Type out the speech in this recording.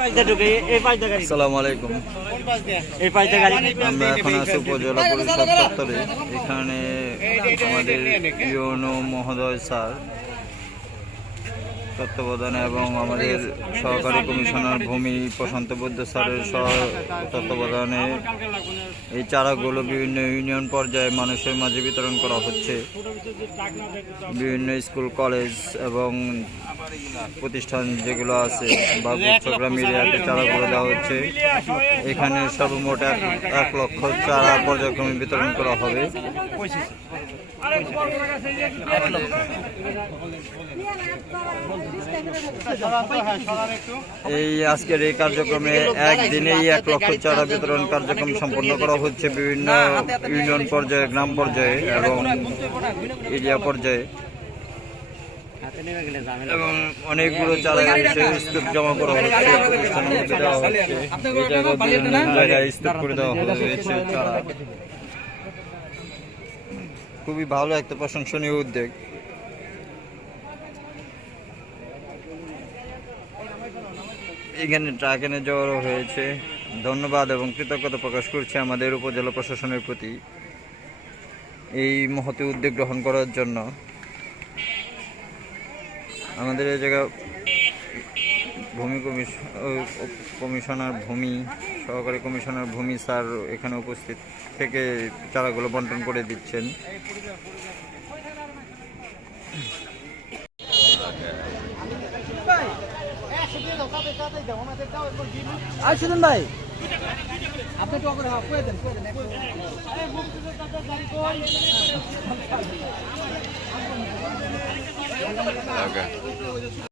আসসালামু আলাইকুম। আমরা এখন আছি উপজেলা পরিষদ দপ্তরে। এখানে আমাদের ইউনো মহোদয় স্যার তত্ত্বাবধানে এবং আমাদের সহকারী কমিশনার ভূমি প্রশান্ত বৈদ্য স্যারের সহ তত্ত্বাবধানে এই চারাগুলো বিভিন্ন ইউনিয়ন পর্যায়ে মানুষের মাঝে বিতরণ করা হচ্ছে। বিভিন্ন স্কুল কলেজ এবং প্রতিষ্ঠান যেগুলো আছে বা চট্টগ্রাম এরিয়াতে চারাগুলো দেওয়া হচ্ছে, এখানে সর্বমোট এক লক্ষ চারা পর্যায়ক্রমে বিতরণ করা হবে। এই আজকের এই কার্যক্রমে একদিনেই এক লক্ষ চারা বিতরণ কার্যক্রম সম্পন্ন করা হচ্ছে বিভিন্ন ইউনিয়ন পর্যায়ে, গ্রাম পর্যায়ে এবং এরিয়া পর্যায়ে। এবং অনেকগুলো চারা স্তূপ জমা করা জায়গায় স্তূপ দেওয়া হয়েছে চারা। খুবই ভালো একটা প্রশংসনীয় উদ্যোগ। এখানে ট্রাক এনে যাওয়ারও হয়েছে। ধন্যবাদ এবং কৃতজ্ঞতা প্রকাশ করছি আমাদের উপজেলা প্রশাসনের প্রতি। এই মহতি উদ্যোগ গ্রহণ করার জন্য। আমাদের এই জায়গা ভূমি কমিশন কমিশনার ভূমি সহকারী কমিশনার ভূমি স্যার এখানে উপস্থিত থেকে চারাগুলো বন্টন করে দিচ্ছেন। শুনুন ভাই। আপনি তো করে করে দেন। করে দেন